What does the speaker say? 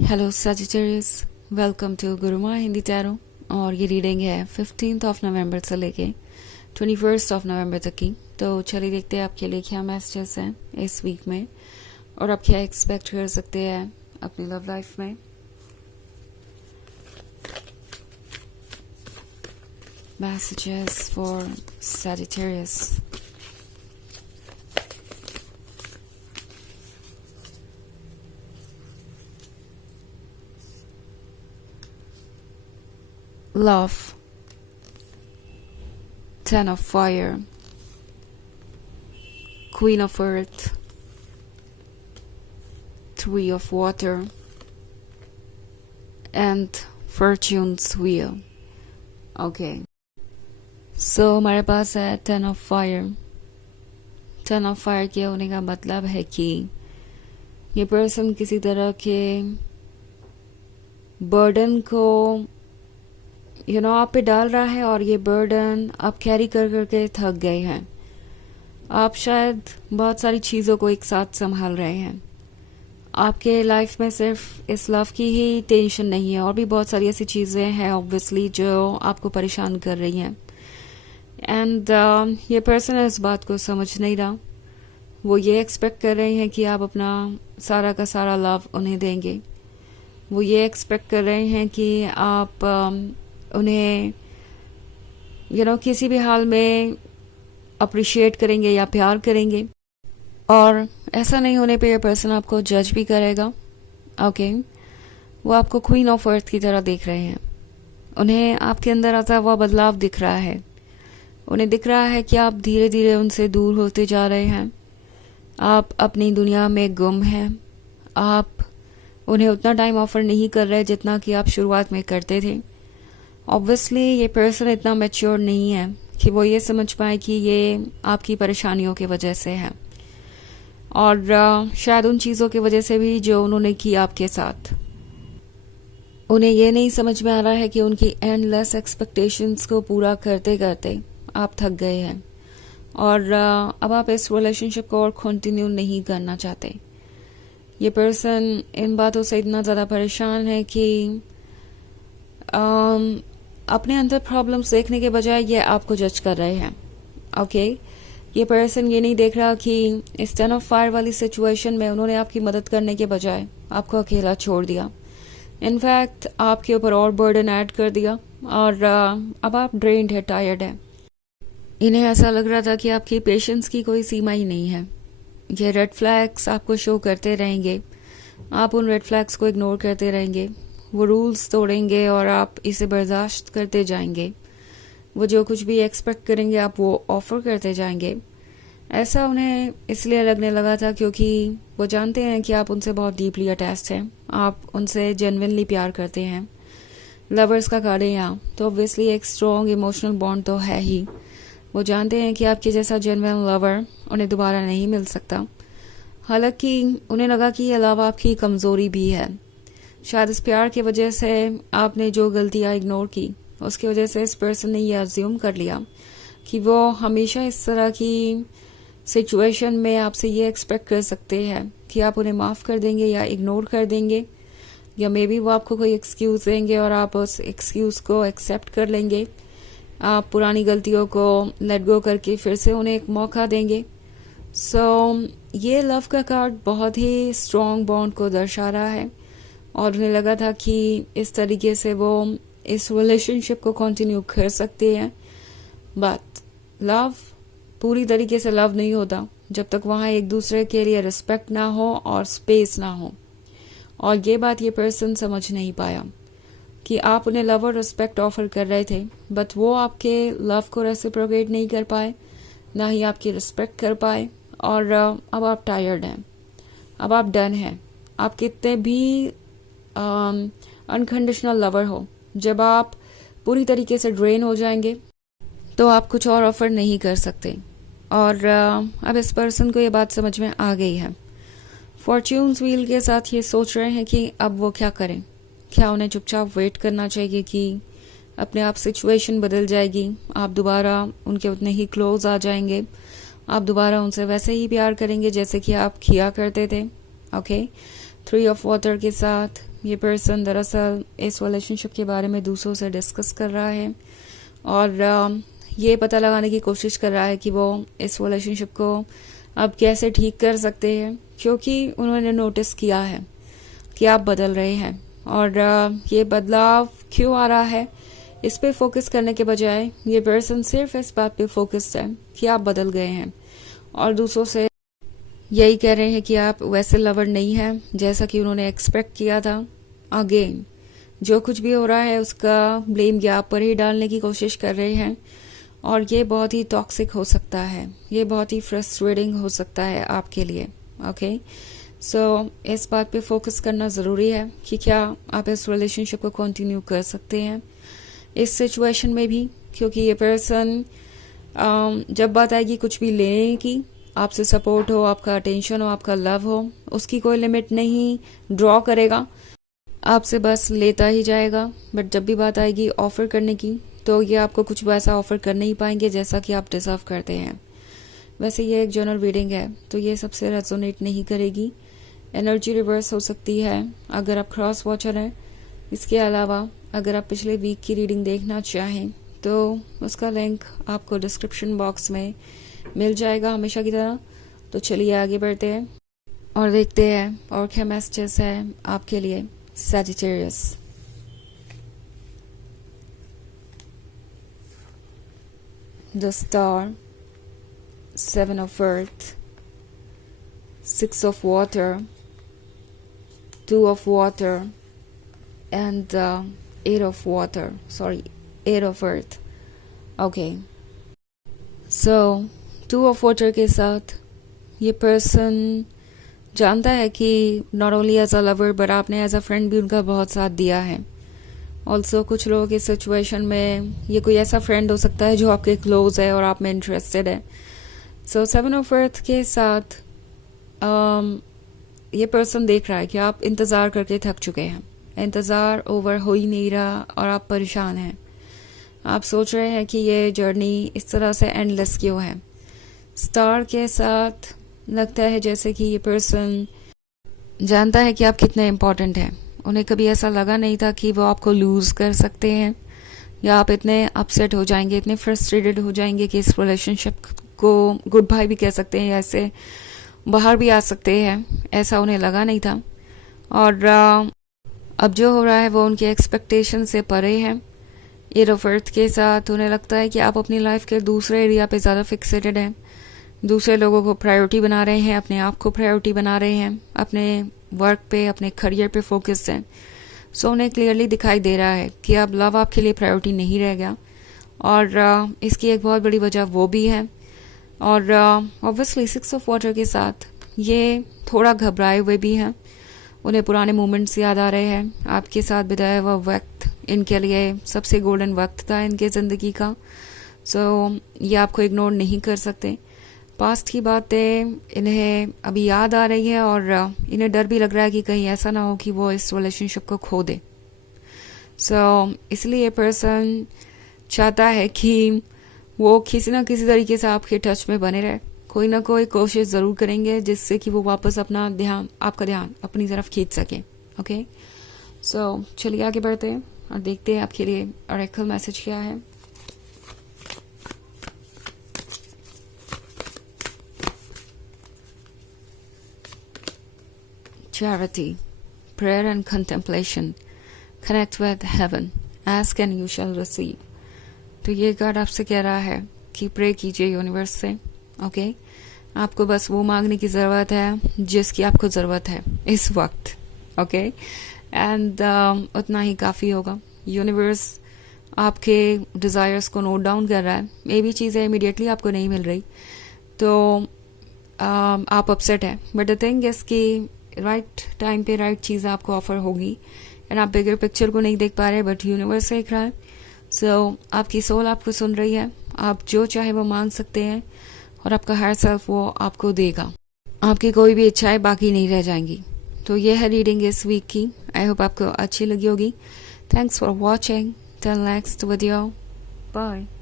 Hello Sagittarius, welcome to Gurumaa Hindi tarot. और ये reading है 15th ऑफ नवंबर से लेके 21st ऑफ नवंबर तक की। तो चलिए देखते हैं आपके लिए क्या मैसेजेस हैं इस वीक में और आप क्या एक्सपेक्ट कर सकते हैं अपनी लव लाइफ में। Messages for Sagittarius. Love, Ten of Fire, Queen of Earth, Three of Water, and Fortune's Wheel. Okay. So हमारे पास है Ten of Fire. Ten of Fire के होने का मतलब है कि ये पर्सन किसी तरह के बर्डन को आप पे डाल रहा है और ये बर्डन आप कैरी कर करके थक गए हैं। आप शायद बहुत सारी चीज़ों को एक साथ संभाल रहे हैं। आपके लाइफ में सिर्फ इस लव की ही टेंशन नहीं है, और भी बहुत सारी ऐसी चीज़ें हैं ऑब्वियसली जो आपको परेशान कर रही हैं। एंड ये पर्सन इस बात को समझ नहीं रहा। वो ये एक्सपेक्ट कर रहे हैं कि आप अपना सारा का सारा लव उन्हें देंगे। वो ये एक्सपेक्ट कर रहे हैं कि आप उन्हें किसी भी हाल में अप्रिशिएट करेंगे या प्यार करेंगे। और ऐसा नहीं होने पे ये पर्सन आपको जज भी करेगा। ओके। वो आपको क्वीन ऑफ अर्थ की तरह देख रहे हैं। उन्हें आपके अंदर आता हुआ बदलाव दिख रहा है। उन्हें दिख रहा है कि आप धीरे धीरे उनसे दूर होते जा रहे हैं। आप अपनी दुनिया में गुम हैं। आप उन्हें उतना टाइम ऑफर नहीं कर रहे जितना कि आप शुरुआत में करते थे। ऑब्वियसली ये पर्सन इतना मैच्योर नहीं है कि वो ये समझ पाए कि ये आपकी परेशानियों की वजह से है, और शायद उन चीज़ों की वजह से भी जो उन्होंने की आपके साथ। उन्हें ये नहीं समझ में आ रहा है कि उनकी एंडलेस एक्सपेक्टेशंस को पूरा करते करते आप थक गए हैं, और अब आप इस रिलेशनशिप को और कंटिन्यू नहीं करना चाहते। ये पर्सन इन बातों से इतना ज़्यादा परेशान है कि अपने अंदर प्रॉब्लम्स देखने के बजाय ये आपको जज कर रहे हैं। ओके। ये पर्सन ये नहीं देख रहा कि इस टेन ऑफ फायर वाली सिचुएशन में उन्होंने आपकी मदद करने के बजाय आपको अकेला छोड़ दिया। इनफैक्ट आपके ऊपर और बर्डन ऐड कर दिया, और अब आप ड्रेन्ड है, टायर्ड है। इन्हें ऐसा लग रहा था कि आपकी पेशेंस की कोई सीमा ही नहीं है। ये रेड फ्लैग्स आपको शो करते रहेंगे। आप उन रेड फ्लैग्स को इग्नोर करते रहेंगे। वो रूल्स तोड़ेंगे और आप इसे बर्दाश्त करते जाएंगे। वो जो कुछ भी एक्सपेक्ट करेंगे आप वो ऑफर करते जाएंगे। ऐसा उन्हें इसलिए लगने लगा था क्योंकि वो जानते हैं कि आप उनसे बहुत डीपली अटैच्ड हैं। आप उनसे जेन्युइनली प्यार करते हैं। लवर्स का कार्ड है यहाँ, तो ऑब्वियसली एक स्ट्रॉन्ग इमोशनल बॉन्ड तो है ही। वो जानते हैं कि आपके जैसा जेन्युइन लवर उन्हें दोबारा नहीं मिल सकता। हालांकि उन्हें लगा कि यह लव आपकी कमज़ोरी भी है। शायद इस प्यार की वजह से आपने जो गलतियां इग्नोर की, उसकी वजह से इस पर्सन ने ये अज्यूम कर लिया कि वो हमेशा इस तरह की सिचुएशन में आपसे ये एक्सपेक्ट कर सकते हैं कि आप उन्हें माफ़ कर देंगे या इग्नोर कर देंगे, या मे बी वो आपको कोई एक्सक्यूज़ देंगे और आप उस एक्सक्यूज़ को एक्सेप्ट कर लेंगे। आप पुरानी गलतियों को लेट गो करके फिर से उन्हें एक मौका देंगे। सो ये लव का कार्ड बहुत ही स्ट्रॉन्ग बॉन्ड को दर्शा रहा है, और उन्हें लगा था कि इस तरीके से वो इस रिलेशनशिप को कंटिन्यू कर सकते हैं। बट लव पूरी तरीके से लव नहीं होता जब तक वहाँ एक दूसरे के लिए रिस्पेक्ट ना हो और स्पेस ना हो। और ये बात ये पर्सन समझ नहीं पाया कि आप उन्हें लव और रिस्पेक्ट ऑफर कर रहे थे, बट वो आपके लव को रेसिप्रोकेट नहीं कर पाए, ना ही आपकी रिस्पेक्ट कर पाए। और अब आप टायर्ड हैं, अब आप डन हैं। आप कितने भी अनकंडीशनल लवर हो, जब आप पूरी तरीके से ड्रेन हो जाएंगे तो आप कुछ और ऑफर नहीं कर सकते। और अब इस पर्सन को ये बात समझ में आ गई है। फॉर्च्यून्स व्हील के साथ ये सोच रहे हैं कि अब वो क्या करें। क्या उन्हें चुपचाप वेट करना चाहिए कि अपने आप सिचुएशन बदल जाएगी, आप दोबारा उनके उतने ही क्लोज आ जाएंगे, आप दोबारा उनसे वैसे ही प्यार करेंगे जैसे कि आप किया करते थे। ओके। 3 ऑफ वाटर के साथ ये पर्सन दरअसल इस रिलेशनशिप के बारे में दूसरों से डिस्कस कर रहा है और ये पता लगाने की कोशिश कर रहा है कि वो इस रिलेशनशिप को अब कैसे ठीक कर सकते हैं, क्योंकि उन्होंने नोटिस किया है कि आप बदल रहे हैं और ये बदलाव क्यों आ रहा है इस पे फोकस करने के बजाय ये पर्सन सिर्फ इस बात पे फोकस्ड है कि आप बदल गए हैं और दूसरों से यही कह रहे हैं कि आप वैसे लवर नहीं हैं जैसा कि उन्होंने एक्सपेक्ट किया था। अगेन जो कुछ भी हो रहा है उसका ब्लेम या आप पर ही डालने की कोशिश कर रहे हैं और ये बहुत ही टॉक्सिक हो सकता है, ये बहुत ही फ्रस्ट्रेटिंग हो सकता है आपके लिए। ओके सो इस बात पे फोकस करना ज़रूरी है कि क्या आप इस रिलेशनशिप को कंटिन्यू कर सकते हैं इस सिचुएशन में भी, क्योंकि ये पर्सन जब बात आएगी कुछ भी लेने की, आपसे सपोर्ट हो, आपका अटेंशन हो, आपका लव हो, उसकी कोई लिमिट नहीं ड्रॉ करेगा, आपसे बस लेता ही जाएगा। बट जब भी बात आएगी ऑफर करने की तो ये आपको कुछ वैसा ऑफर कर नहीं पाएंगे जैसा कि आप डिजर्व करते हैं। वैसे ये एक जनरल रीडिंग है तो ये सबसे रेजोनेट नहीं करेगी, एनर्जी रिवर्स हो सकती है अगर आप क्रॉस वॉचर हैं। इसके अलावा अगर आप पिछले वीक की रीडिंग देखना चाहें तो उसका लिंक आपको डिस्क्रिप्शन बॉक्स में मिल जाएगा हमेशा की तरह। तो चलिए आगे बढ़ते हैं और देखते हैं और क्या मैसेजेस है आपके लिए Sagittarius. The star, 7 of earth, 6 of water, 2 of water and 8 of water, sorry 8 of earth. Okay so 2 of water के साथ ये पर्सन जानता है कि not only as a lover but आपने एज अ फ्रेंड भी उनका बहुत साथ दिया है। ऑल्सो कुछ लोगों की सिचुएशन में ये कोई ऐसा फ्रेंड हो सकता है जो आपके क्लोज है और आप में इंटरेस्टेड है। सो 7 of earth के साथ ये पर्सन देख रहा है कि आप इंतज़ार करके थक चुके हैं, इंतज़ार ओवर हो ही नहीं रहा और आप परेशान हैं। आप सोच रहे हैं कि ये जर्नी इस तरह से एंडलेस क्यों है। स्टार के साथ लगता है जैसे कि ये पर्सन जानता है कि आप कितने इम्पोर्टेंट हैं। उन्हें कभी ऐसा लगा नहीं था कि वो आपको लूज़ कर सकते हैं या आप इतने अपसेट हो जाएंगे, इतने फ्रस्ट्रेटेड हो जाएंगे कि इस रिलेशनशिप को गुड बाय भी कह सकते हैं या ऐसे बाहर भी आ सकते हैं, ऐसा उन्हें लगा नहीं था। और अब जो हो रहा है वो उनकी एक्सपेक्टेशन से परे है। 8 of earth के साथ उन्हें लगता है कि आप अपनी लाइफ के दूसरे एरिया पे ज़्यादा फिक्सेटेड हैं, दूसरे लोगों को प्रायोरिटी बना रहे हैं, अपने आप को प्रायोरिटी बना रहे हैं, अपने वर्क पे, अपने करियर पे फोकस्ड हैं। सो उन्हें क्लियरली दिखाई दे रहा है कि अब लव आपके लिए प्रायोरिटी नहीं रह गया और इसकी एक बहुत बड़ी वजह वो भी है। और ऑब्वियसली 6 of water के साथ ये थोड़ा घबराए हुए भी हैं, उन्हें पुराने मोमेंट्स याद आ रहे हैं, आपके साथ बिताया हुआ वक्त इनके लिए सबसे गोल्डन वक्त था इनके ज़िंदगी का। सो ये आपको इग्नोर नहीं कर सकते। पास्ट की बातें इन्हें अभी याद आ रही है और इन्हें डर भी लग रहा है कि कहीं ऐसा ना हो कि वो इस रिलेशनशिप को खो दे। सो इसलिए पर्सन चाहता है कि वो किसी ना किसी तरीके से आपके टच में बने रहे, कोई ना कोई कोशिश ज़रूर करेंगे जिससे कि वो वापस आपका ध्यान अपनी तरफ खींच सके। ओके सो चलिए आगे बढ़ते हैं और देखते हैं आपके लिए ऑरेकल मैसेज क्या है। Charity, prayer and contemplation, connect with heaven, ask and you shall receive। तो ये कार्ड आपसे कह रहा है कि प्रे कीजिए यूनिवर्स से। ओके आपको बस वो मांगने की ज़रूरत है जिसकी आपको ज़रूरत है इस वक्त। ओके एंड उतना ही काफ़ी होगा। यूनिवर्स आपके डिज़ायर्स को नोट डाउन कर रहा है। मे भी चीज़ें इमीडिएटली आपको नहीं मिल रही तो आप अपसेट है, बट द थिंग इज कि राइट टाइम पे राइट चीज़ आपको ऑफर होगी एंड आप बिगर पिक्चर को नहीं देख पा रहे बट यूनिवर्स देख रहा है। सो आपकी सोल आपको सुन रही है, आप जो चाहे वो मांग सकते हैं और आपका हायर सेल्फ वो आपको देगा। आपकी कोई भी इच्छाएं बाकी नहीं रह जाएंगी। तो ये है रीडिंग इस वीक की। आई होप आपको अच्छी लगी होगी। Thanks for watching. Till next video, bye.